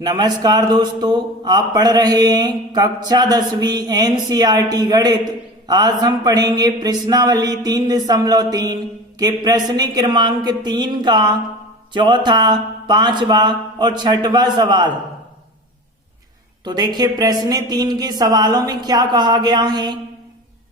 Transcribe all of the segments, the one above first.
नमस्कार दोस्तों, आप पढ़ रहे हैं कक्षा 10वीं एनसीईआरटी गणित। आज हम पढ़ेंगे प्रश्नावली 3.3 के प्रश्न क्रमांक 3 का चौथा, पांचवा और छठवां सवाल। तो देखिए प्रश्न 3 के सवालों में क्या कहा गया है।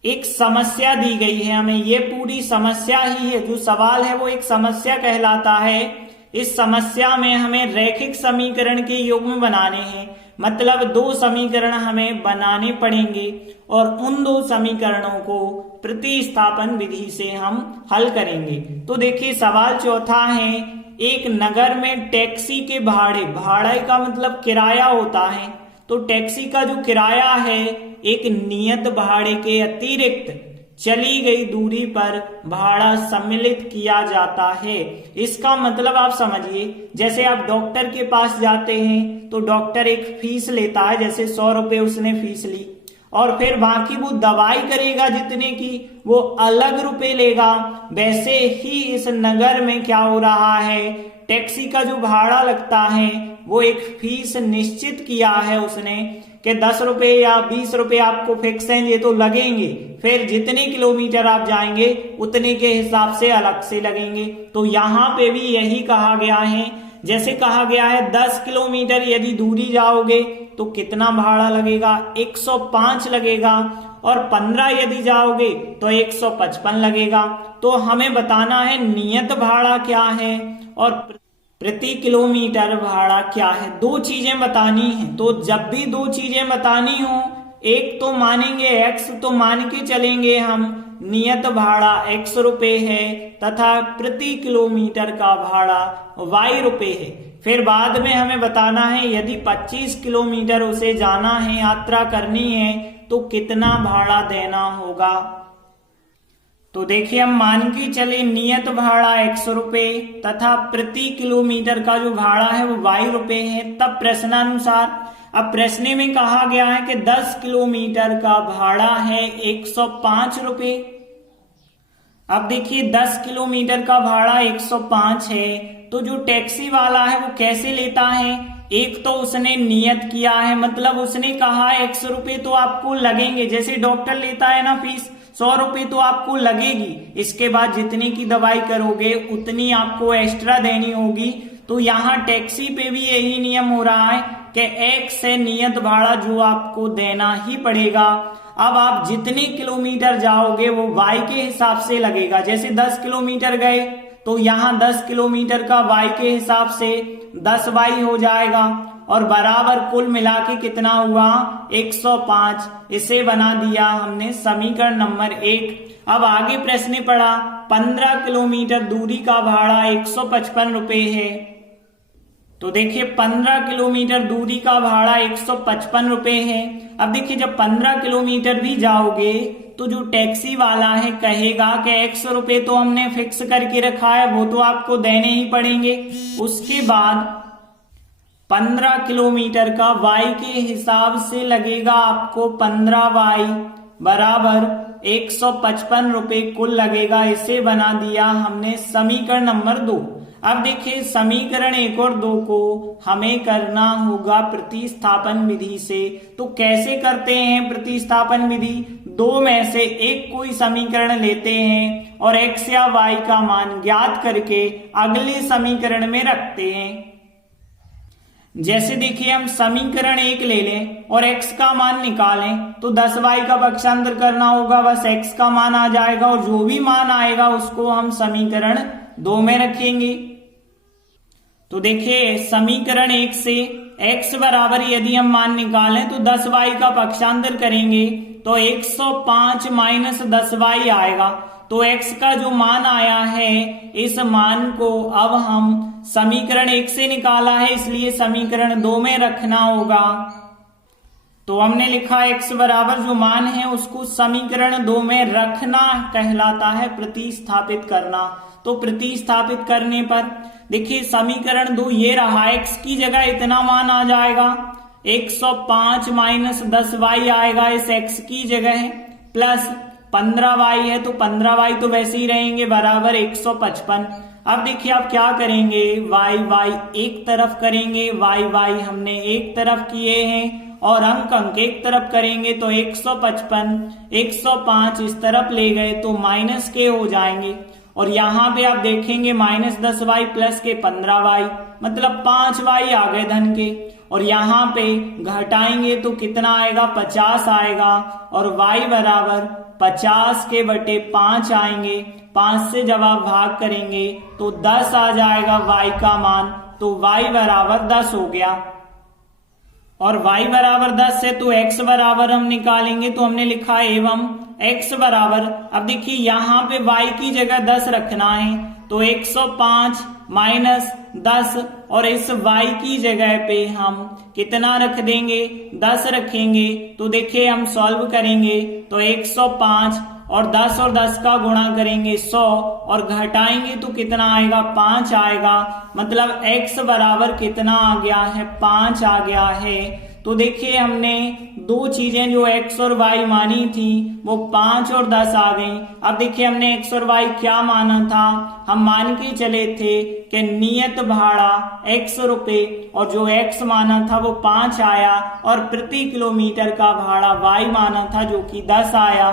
एक समस्या दी गई है हमें, ये पूरी समस्या ही है। जो सवाल है वो एक समस्या कहलाता है। इस समस्या में हमें रैखिक समीकरण के युग्म बनाने हैं, मतलब दो समीकरण हमें बनाने पड़ेंगे और उन दो समीकरणों को प्रतिस्थापन विधि से हम हल करेंगे। तो देखिए सवाल चौथा है, एक नगर में टैक्सी के भाड़े का मतलब किराया होता है। तो टैक्सी का जो किराया है एक नियत भाड़े के अतिरिक्त चली गई दूरी पर भाड़ा सम्मिलित किया जाता है। इसका मतलब आप समझिए, जैसे आप डॉक्टर के पास जाते हैं तो डॉक्टर एक फीस लेता है, जैसे 100 रुपए उसने फीस ली और फिर बाकी वो दवाई करेगा जितने की वो अलग रुपए लेगा। वैसे ही इस नगर में क्या हो रहा है, टैक्सी का जो भाड़ा लगता है वो एक फीस निश्चित किया है उसने कि 10 रुपए या 20 रुपए आपको फिक्स हैं, ये तो लगेंगे। फिर जितने किलोमीटर आप जाएंगे उतने के हिसाब से अलग से लगेंगे। तो यहाँ पे भी यही कहा गया है। जैसे कहा गया है 10 किलोमीटर यदि दूरी जाओगे तो कितना भाड़ा लगेगा, 105 लगेगा, और 15 यदि जाओगे तो 155 लगेगा। तो हमें बताना है नियत भाड़ा क्या है और प्रति किलोमीटर भाड़ा क्या है। दो चीजें बतानी है। तो जब भी दो चीजें बतानी हो, एक तो मानेंगे x, तो मान के चलेंगे हम नियत भाड़ा x रुपए है तथा प्रति किलोमीटर का भाड़ा y रुपए है। फिर बाद में हमें बताना है यदि 25 किलोमीटर उसे जाना है, यात्रा करनी है, तो कितना भाड़ा देना होगा। तो देखिए हम मान के चले नियत भाड़ा 100 रुपए तथा प्रति किलोमीटर का जो भाड़ा है वो y रुपए है। तब प्रश्नानुसार, अब प्रश्न में कहा गया है कि 10 किलोमीटर का भाड़ा है 105 रुपए। अब देखिए 10 किलोमीटर का भाड़ा 105 है, तो जो टैक्सी वाला है वो कैसे लेता है। एक तो उसने नियत किया है, मतलब उसने कहा 100 रुपए तो आपको लगेंगे। जैसे डॉक्टर लेता है ना फीस, 100 रुपए तो आपको लगेगी। इसके बाद जितने की दवाई करोगे उतनी आपको एक्स्ट्रा देनी होगी। तो यहाँ टैक्सी पे भी यही नियम हो रहा है कि एक से नियत भाड़ा जो आपको देना ही पड़ेगा। अब आप जितने किलोमीटर जाओगे वो y के हिसाब से लगेगा। जैसे 10 किलोमीटर गए तो यहाँ 10 किलोमीटर का y के हिसाब से 10y हो जाएगा और बराबर कुल मिला के कितना हुआ 105। इसे बना दिया हमने समीकरण नंबर 1। अब आगे प्रश्न पढ़ा, 15 किलोमीटर दूरी का भाड़ा 155 रुपए है। तो देखिए 15 किलोमीटर दूरी का भाड़ा 155 रुपए है। अब देखिए जब 15 किलोमीटर भी जाओगे तो जो टैक्सी वाला है कहेगा कि 100 रुपए तो हमने फिक्स करके रखा है, वो तो आपको देने ही पड़ेंगे। उसके बाद 15 किलोमीटर का y के हिसाब से लगेगा आपको 15y बराबर 155 रुपए कुल लगेगा। इसे बना दिया हमने समीकरण नंबर 2। अब देखिए समीकरण 1 और 2 को हमें करना होगा प्रतिस्थापन विधि से। तो कैसे करते हैं प्रतिस्थापन विधि, दो में से एक कोई समीकरण लेते हैं और x या y का मान ज्ञात करके अगले समीकरण में रखते हैं। जैसे देखिए हम समीकरण 1 ले लें और x का मान निकालें तो 10y का पक्षांतर करना होगा, बस x का मान आ जाएगा और जो भी मान आएगा उसको हम समीकरण 2 में रखेंगे। तो देखिए समीकरण 1 से x बराबर यदि हम मान निकालें तो 10y का पक्षांतर करेंगे तो 105 माइनस 10y आएगा। तो x का जो मान आया है इस मान को अब हम समीकरण 1 से निकाला है, इसलिए समीकरण 2 में रखना होगा। तो हमने लिखा x बराबर जो मान है उसको समीकरण 2 में रखना कहलाता है प्रतिस्थापित करना। तो प्रतिस्थापित करने पर देखिए समीकरण 2 ये रहा, x की जगह इतना मान आ जाएगा 105 माइनस 10y आएगा इस x की जगह, प्लस 15y है तो 15y तो वैसे ही रहेंगे बराबर 155। अब देखिए आप क्या करेंगे, वाई वाई एक तरफ करेंगे, वाई वाई हमने एक तरफ किए हैं और अंक अंक एक तरफ करेंगे तो 155, 105 इस तरफ ले गए तो माइनस के हो जाएंगे। और यहाँ पे आप देखेंगे -10y प्लस के 15y मतलब 5y आ गए धन के। और यहाँ पे घटाएंगे तो कितना आएगा, 50 आएगा और y बराबर 50 के बटे 5 आएंगे। 5 से जब आप भाग करेंगे तो 10 आ जाएगा y का मान, तो y बराबर 10 हो गया। और y बराबर 10 है तो x बराबर हम निकालेंगे, तो हमने लिखा एवं x बराबर, अब देखिए यहाँ पे y की जगह 10 रखना है तो 105 माइनस 10 और इस y की जगह पे हम कितना रख देंगे, 10 रखेंगे। तो देखिए हम सॉल्व करेंगे तो 105 और 10 का गुणा करेंगे 100 और घटाएंगे तो कितना आएगा, 5 आएगा। मतलब x बराबर कितना आ गया है, 5 आ गया है। तो देखिए हमने दो चीजें जो x और y मानी थी वो 5 और 10 आ गई। अब देखिए हमने x और y क्या माना था, हम मान के चले थे कि नियत भाड़ा x रुपए और जो x माना था वो 5 आया और प्रति किलोमीटर का भाड़ा y माना था जो कि 10 आया।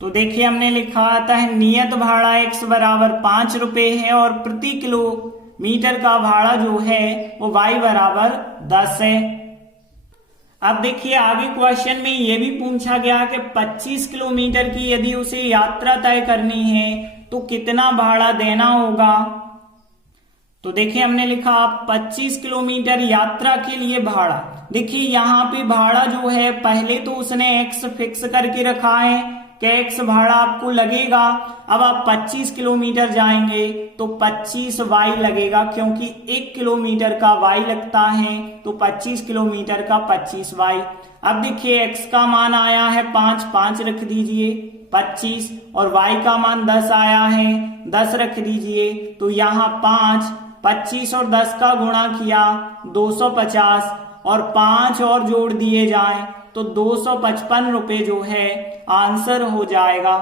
तो देखिए हमने लिखा आता है नियत भाड़ा x बराबर 5 रुपए है और प्रति किलोमीटर का भाड़ा जो है वो y बराबर 10 है। अब देखिए आगे क्वेश्चन में ये भी पूछा गया कि 25 किलोमीटर की यदि उसे यात्रा तय करनी है तो कितना भाड़ा देना होगा। तो देखिए हमने लिखा 25 किलोमीटर यात्रा के लिए भाड़ा। देखिए यहाँ पे भाड़ा जो है पहले तो उसने x फिक्स करके रखा है कि x भाड़ा आपको लगेगा। अब आप 25 किलोमीटर जाएंगे तो 25y लगेगा क्योंकि 1 किलोमीटर का y लगता है तो 25 किलोमीटर का 25y। अब देखिए x का मान आया है 5, 5 रख दीजिए 25 और y का मान 10 आया है 10 रख दीजिए। तो यहाँ 5, 25 और 10 का गुणा किया 250 और 5 और जोड़ दिए जाएं तो 255 रुपए जो है आंसर हो जाएगा।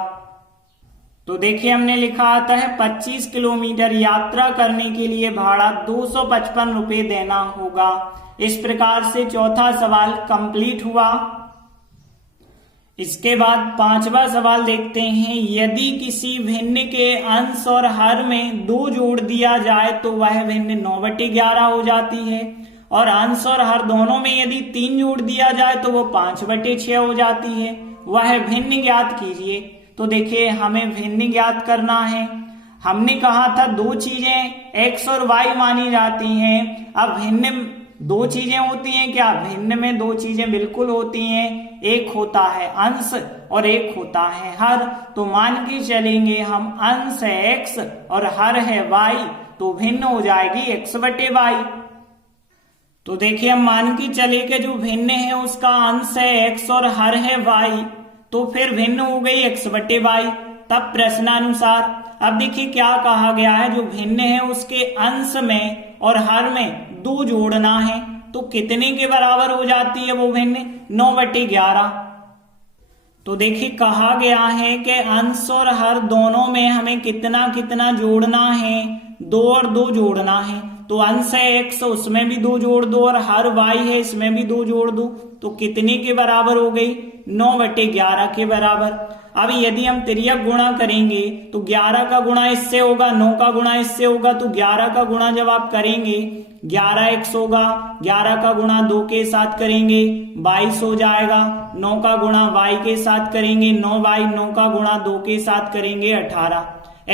तो देखिए हमने लिखा आता है 25 किलोमीटर यात्रा करने के लिए भाड़ा 255 रुपए देना होगा। इस प्रकार से चौथा सवाल कंप्लीट हुआ। इसके बाद पांचवा सवाल देखते हैं। यदि किसी भिन्न के अंश और हर में 2 जोड़ दिया जाए तो वह भिन्न 9/11 हो जाती है और अंश और हर दोनों में यदि 3 जोड़ दिया जाए तो वो 5/6 हो जाती है। वह भिन्न ज्ञात कीजिए। तो देखिए हमें भिन्न ज्ञात करना है। हमने कहा था दो चीजें x और y मानी जाती हैं। अब भिन्न दो चीजें होती हैं क्या, भिन्न में दो चीजें बिल्कुल होती हैं। एक होता है अंश और एक होता है हर। तो मान के चलेंगे हम अंश है x और हर है y तो भिन्न हो जाएगी x/y। तो देखिए हम मान के चले कि जो भिन्न है उसका अंश है x और हर है y तो फिर भिन्न हो गई x/y। तब प्रश्नानुसार अब देखिए क्या कहा गया है, जो भिन्न है उसके अंश में और हर में 2 जोड़ना है तो कितने के बराबर हो जाती है वो भिन्न, 9/11। तो देखिए कहा गया है कि अंश और हर दोनों में हमें कितना कितना जोड़ना है, 2 और 2 जोड़ना है। तो अंश है x उसमें भी 2 जोड़ दो और हर y है इसमें भी 2 जोड़ दो तो कितने के बराबर हो गई, 9/11 के बराबर। अब यदि हम तिर्यक गुणा करेंगे तो 11 का गुणा इससे होगा, 9 का गुणा इससे होगा। तो 11 का गुणा जब आप करेंगे 11x होगा, 11 का गुणा 2 के साथ करेंगे 22 हो जाएगा। 9 का गुणा y के साथ करेंगे 9y, 9 का गुणा 2 के साथ करेंगे 18।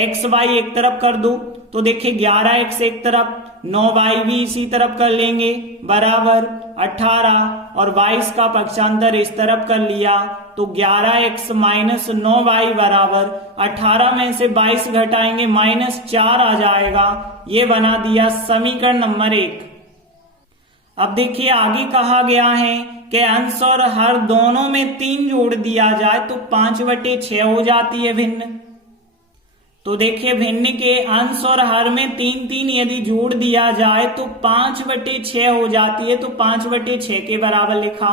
x y एक तरफ कर दो तो देखिए 11x एक तरफ, 9y भी इसी तरफ कर लेंगे बराबर 18 और 22 का पक्षांतर इस तरफ कर लिया तो 11x माइनस 9y बराबर 18 में से 22 घटाएंगे -4 आ जाएगा। ये बना दिया समीकरण नंबर 1। अब देखिए आगे कहा गया है कि अंश और हर दोनों में 3 जोड़ दिया जाए तो 5/6 हो जाती है भिन्न। तो देखिए भिन्न के अंश और हर में 3 यदि जोड़ दिया जाए तो 5/6 हो जाती है। तो 5/6 के बराबर लिखा।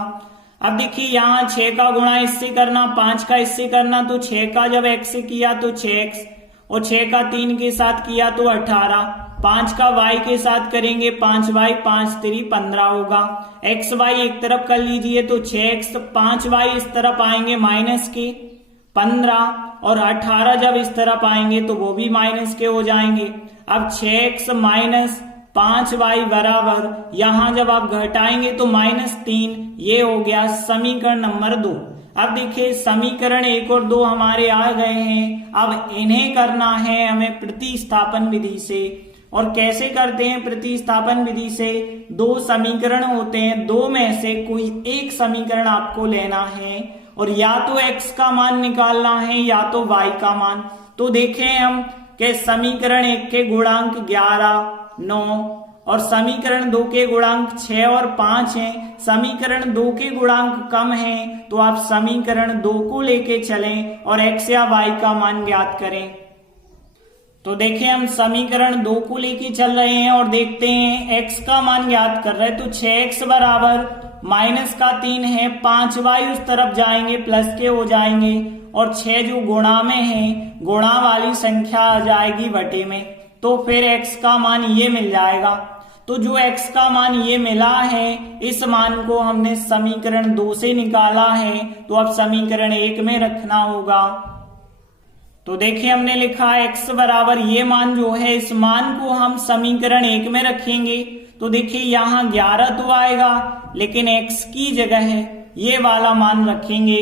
अब देखिए यहाँ 6 का गुणा इससे करना, 5 का इससे करना तो 6 का जब x से किया तो 6x और 6 का 3 के साथ किया तो 18, 5 का y के साथ करेंगे 5y, 5 3 15 होगा। x y एक तरफ कर लीजिए तो 6x, 5y इस तरफ आएंगे माइनस के 15 और 18 जब इस तरफ आएंगे तो वो भी माइनस के हो जाएंगे। अब 6x माइनस 5y बराबर, यहां जब आप घटाएंगे तो -3, ये हो गया समीकरण नंबर 2। अब देखिए समीकरण 1 और 2 हमारे आ गए हैं। अब इन्हें करना है हमें प्रतिस्थापन विधि से। और कैसे करते हैं प्रतिस्थापन विधि से? 2 समीकरण होते हैं, 2 में से कोई एक समीकरण आपको लेना है और या तो x का मान निकालना है या तो y का मान। तो देखें हम कि समीकरण 1 के गुणांक 11, 9 और समीकरण 2 के गुणांक 6 और 5 हैं। समीकरण 2 के गुणांक कम हैं तो आप समीकरण 2 को लेके चलें और x या y का मान ज्ञात करें। तो देखिए हम समीकरण 2 को लेके चल रहे हैं और देखते हैं x का मान ज्ञात कर रहे हैं। तो 6x बराबर -3 है, 5y उस तरफ जाएंगे प्लस के हो जाएंगे और 6 जो गुणा में है, गुणा वाली संख्या आ जाएगी बटे में, तो फिर x का मान ये मिल जाएगा। तो जो x का मान ये मिला है, इस मान को हमने समीकरण 2 से निकाला है, तो अब समीकरण 1 में रखना होगा। तो देखिए हमने लिखा x बराबर ये मान जो है, इस मान को हम समीकरण 1 में रखेंगे। तो देखिए यहाँ 11 तो आएगा, लेकिन x की जगह है ये वाला मान रखेंगे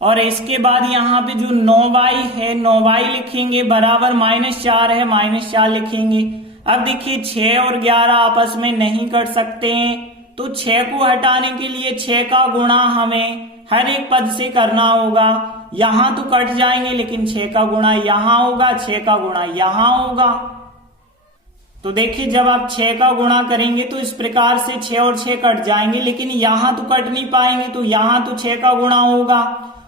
और इसके बाद यहाँ पे जो 9y है 9y लिखेंगे बराबर -4 है, -4 लिखेंगे। अब देखिए 6 और 11 आपस में नहीं कट सकते हैं, तो 6 को हटाने के लिए 6 का गुणा हमें हर एक पद से करना होगा। यहाँ तो कट जाएंगे लेकिन 6 का गुणा यहाँ होगा, 6 का गुणा यहाँ होगा। तो देखिए जब आप 6 का गुणा करेंगे तो इस प्रकार से 6 और 6 कट जाएंगे, लेकिन यहाँ तो कट नहीं पाएंगे, तो यहाँ तो 6 का गुणा होगा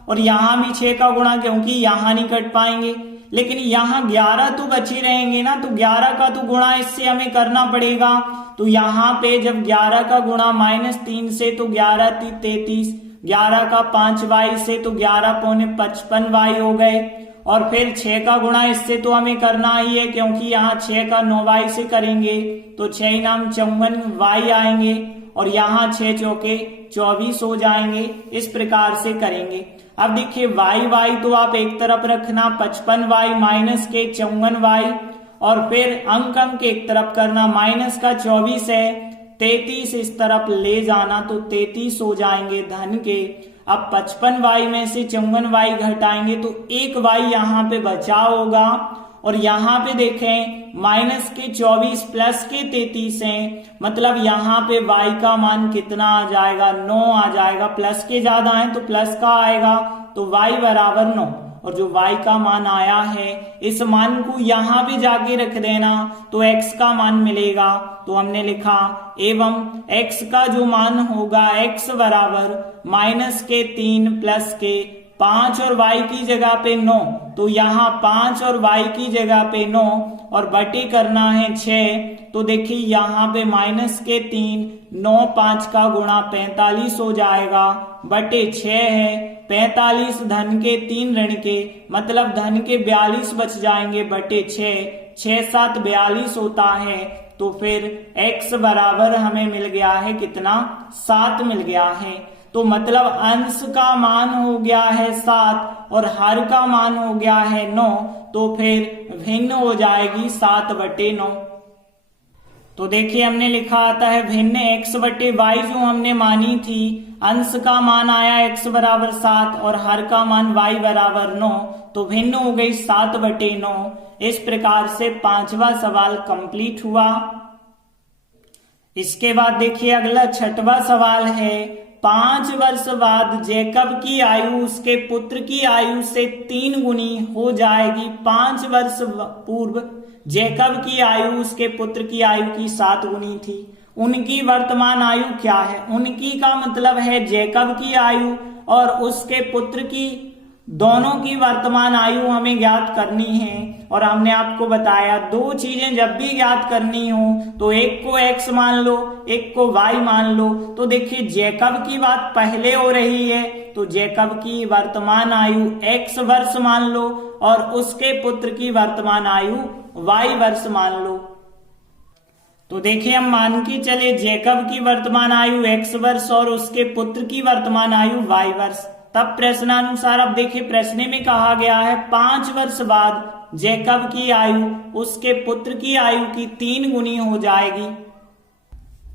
और यहाँ भी 6 का गुणा, क्योंकि यहाँ नहीं कट पाएंगे। लेकिन यहाँ 11 तो बचे रहेंगे ना, तो 11 का तो गुणा इससे हमें करना पड़ेगा। तो यहाँ पे जब 11 का गुणा -3 से तो 11 33, 11 का 5y से तो 11 पौने 55y हो गए और फिर 6 का गुणा इससे तो हमें करना ही है, क्योंकि यहाँ 6 का 9y से करेंगे तो 6 नाम 54y आएंगे और यहाँ 6 चौके 24 हो जाएंगे। इस प्रकार से करेंगे। अब देखिए y तो आप एक तरफ रखना, 55y माइनस के 54y और फिर अंक एक तरफ करना, माइनस का 24 है, 33 इस तरफ ले जाना तो 33 हो जाएंगे धन के। अब 55y में से 54y घटाएंगे तो एक y यहाँ पे बचा होगा और यहाँ पे देखें माइनस के 24 प्लस के 33 है, मतलब यहाँ पे y का मान कितना आ जाएगा? 9 आ जाएगा। प्लस के ज्यादा है तो प्लस का आएगा, तो y बराबर 9 और जो y का मान आया है इस मान को यहाँ भी जाके रख देना तो x का मान मिलेगा। तो हमने लिखा एवं x का जो मान होगा x बराबर -3 प्लस के 5 और y की जगह पे 9, तो यहाँ 5 और y की जगह पे 9 और बटे करना है 6। तो देखिए यहाँ पे -3, 9 5 का गुणा 45 हो जाएगा, बटे 6 है 45, धन के 3 ऋण के, मतलब धन के 42 बच जाएंगे बटे 6, 6 7 42 होता है। तो फिर x बराबर हमें मिल गया है कितना? 7 मिल गया है। तो मतलब अंश का मान हो गया है 7 और हर का मान हो गया है 9, तो फिर भिन्न हो जाएगी 7/9। तो देखिए हमने लिखा आता है भिन्न x/y जो हमने मानी थी, अंश का मान आया x बराबर 7 और हर का मान y बराबर 9, तो भिन्न हो गई 7/9। इस प्रकार से 5वां सवाल कंप्लीट हुआ। इसके बाद देखिए अगला 6वां सवाल है, 5 वर्ष बाद जैकब की आयु उसके पुत्र की आयु से 3 गुनी हो जाएगी। 5 वर्ष पूर्व जैकब की आयु उसके पुत्र की आयु की 7 गुनी थी। उनकी वर्तमान आयु क्या है? उनकी का मतलब है जैकब की आयु और उसके पुत्र की, दोनों की वर्तमान आयु हमें ज्ञात करनी है। और हमने आपको बताया 2 चीजें जब भी ज्ञात करनी हो तो एक को x मान लो, एक को y मान लो। तो देखिए जैकब की बात पहले हो रही है तो जैकब की वर्तमान आयु x वर्ष मान लो और उसके पुत्र की वर्तमान आयु y वर्ष मान लो। तो देखिए हम मान के चले जैकब की वर्तमान आयु x वर्ष और उसके पुत्र की वर्तमान आयु y वर्ष। तब प्रश्नानुसार अब देखिए प्रश्न में कहा गया है 5 वर्ष बाद जैकब की आयु उसके पुत्र की आयु की 3 गुनी हो जाएगी।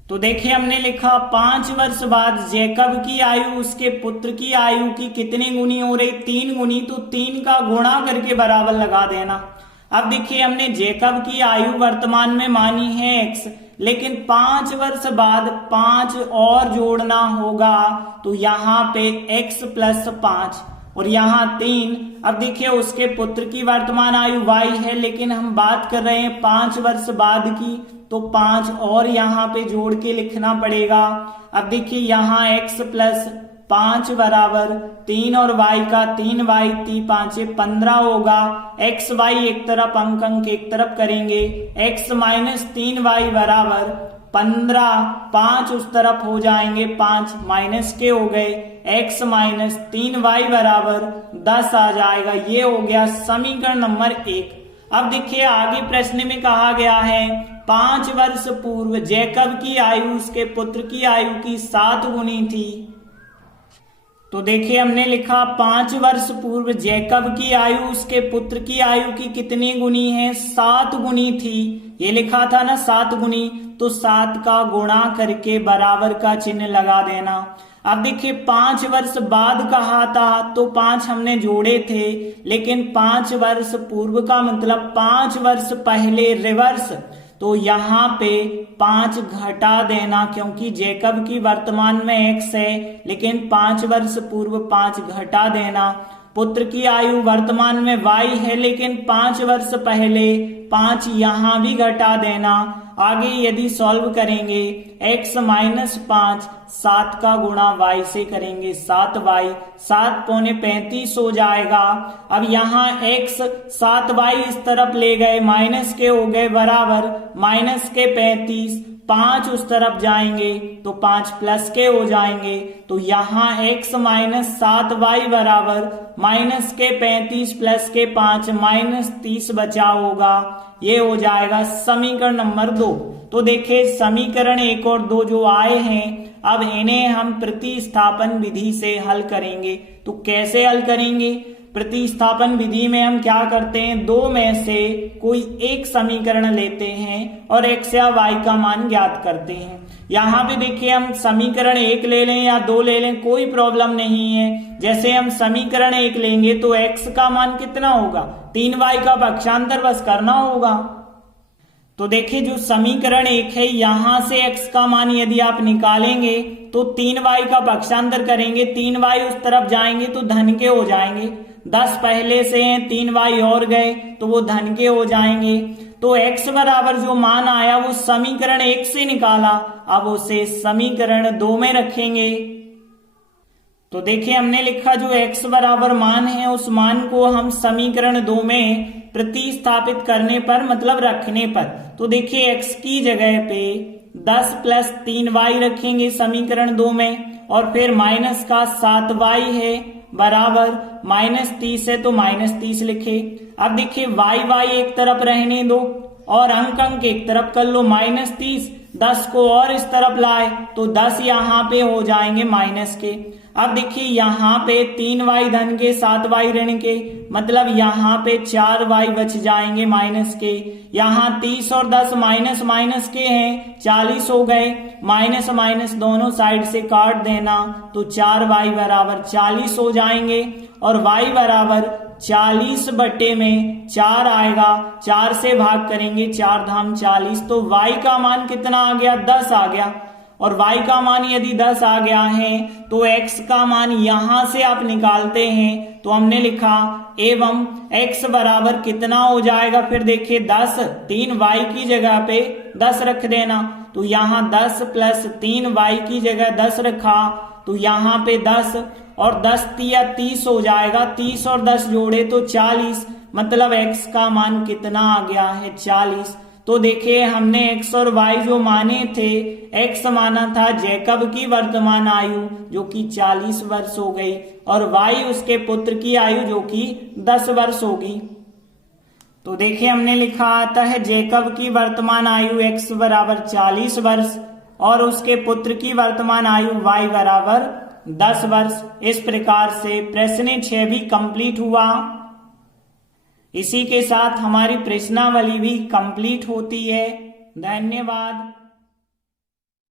तो देखिए हमने लिखा 5 वर्ष बाद जैकब की आयु उसके पुत्र की आयु की कितनी गुनी हो रही, 3 गुनी। तो 3 का गुणा करके बराबर लगा देना। अब देखिए हमने जैकब की आयु वर्तमान में मानी है x, लेकिन 5 वर्ष बाद 5 और जोड़ना होगा, तो यहाँ पे x प्लस 5 और यहाँ 3। अब देखिए उसके पुत्र की वर्तमान आयु y है, लेकिन हम बात कर रहे हैं 5 वर्ष बाद की, तो 5 और यहाँ पे जोड़ के लिखना पड़ेगा। अब देखिए यहाँ x प्लस 5 बराबर 3 और y का 3y 3 5 15 होगा। x y एक तरफ अंक एक तरफ करेंगे, x माइनस 3y बराबर 15, 5 उस तरफ हो जाएंगे, 5 माइनस के हो गए, x माइनस 3y बराबर 10 आ जाएगा। ये हो गया समीकरण नंबर 1। अब देखिए आगे प्रश्न में कहा गया है 5 वर्ष पूर्व जैकब की आयु उसके पुत्र की आयु की 7 गुनी थी। तो देखिए हमने लिखा 5 वर्ष पूर्व जैकब की आयु उसके पुत्र की आयु की कितनी गुनी है, 7 गुनी थी। ये लिखा था ना 7 गुनी, तो 7 का गुणा करके बराबर का चिन्ह लगा देना। अब देखिए 5 वर्ष बाद कहा था तो 5 हमने जोड़े थे, लेकिन 5 वर्ष पूर्व का मतलब 5 वर्ष पहले रिवर्स, तो यहाँ पे 5 घटा देना, क्योंकि जैकब की वर्तमान में x है, लेकिन 5 वर्ष पूर्व 5 घटा देना। पुत्र की आयु वर्तमान में y है, लेकिन 5 वर्ष पहले 5 यहाँ भी घटा देना। आगे यदि सॉल्व करेंगे x माइनस 5 7 का गुणा y से करेंगे 7y, 7 पौने 35 हो जाएगा। अब यहाँ x 7y इस तरफ ले गए, माइनस के हो गए बराबर माइनस के 35, 5 उस तरफ जाएंगे तो 5 प्लस के हो जाएंगे। तो यहाँ x माइनस 7y बराबर माइनस के 35 प्लस के 5 माइनस 30 बचा होगा। ये हो जाएगा समीकरण नंबर 2। तो देखिए समीकरण 1 और 2 जो आए हैं, अब इन्हें हम प्रतिस्थापन विधि से हल करेंगे। तो कैसे हल करेंगे? प्रतिस्थापन विधि में हम क्या करते हैं, 2 में से कोई एक समीकरण लेते हैं और x या y का मान ज्ञात करते हैं। यहाँ पे देखिए हम समीकरण 1 ले लें या 2 ले लें, कोई प्रॉब्लम नहीं है। जैसे हम समीकरण 1 लेंगे तो x का मान कितना होगा, 3y का पक्षांतर बस करना होगा। तो देखिए जो समीकरण 1 है, यहाँ से x का मान यदि आप निकालेंगे तो 3y का पक्षांतर करेंगे, 3y उस तरफ जाएंगे तो धन के हो जाएंगे, 10 पहले से हैं, 3y और गए तो वो धन के हो जाएंगे। तो x बराबर जो मान आया वो समीकरण 1 से निकाला, अब उसे समीकरण 2 में रखेंगे। तो देखिए हमने लिखा जो x बराबर मान है उस मान को हम समीकरण 2 में प्रतिस्थापित करने पर मतलब रखने पर, तो देखिए x की जगह पे 10 प्लस 3y रखेंगे समीकरण 2 में, और फिर माइनस का 7y है बराबर माइनस 30 है तो माइनस 30 लिखे। अब देखिए y एक तरफ रहने दो और अंक एक तरफ कर लो, माइनस 30, 10 को और इस तरफ लाए तो 10 यहाँ पे हो जाएंगे माइनस के। अब देखिए यहाँ पे 3y धन के 7y ऋण के, मतलब यहाँ पे 4y बच जाएंगे माइनस के। यहाँ 30 और 10 माइनस माइनस के हैं, 40 हो गए, माइनस माइनस दोनों साइड से काट देना तो 4y बराबर 40 हो जाएंगे, और y बराबर 40 बटे में 4 आएगा, 4 से भाग करेंगे, 4 धाम 40, तो y का मान कितना आ गया, 10 आ गया। और y का मान यदि 10 आ गया है तो x का मान यहां से आप निकालते हैं, तो हमने लिखा एवं x बराबर कितना हो जाएगा, फिर देखिए 10, 3y की जगह पे 10 रख देना, तो यहाँ 10 प्लस 3y की जगह 10 रखा, तो यहाँ पे 10 और 10 तिया 30 हो जाएगा, 30 और 10 जोड़े तो 40, मतलब x का मान कितना आ गया है 40। तो देखिए हमने x और y जो माने थे, x माना था जैकब की वर्तमान आयु जो कि 40 वर्ष हो गई और y उसके पुत्र की आयु जो कि 10 वर्ष होगी। तो देखिए हमने लिखा आता है जैकब की वर्तमान आयु x बराबर 40 वर्ष और उसके पुत्र की वर्तमान आयु y बराबर 10 वर्ष। इस प्रकार से प्रश्न 6 भी कंप्लीट हुआ। इसी के साथ हमारी प्रश्नावली भी कंप्लीट होती है। धन्यवाद।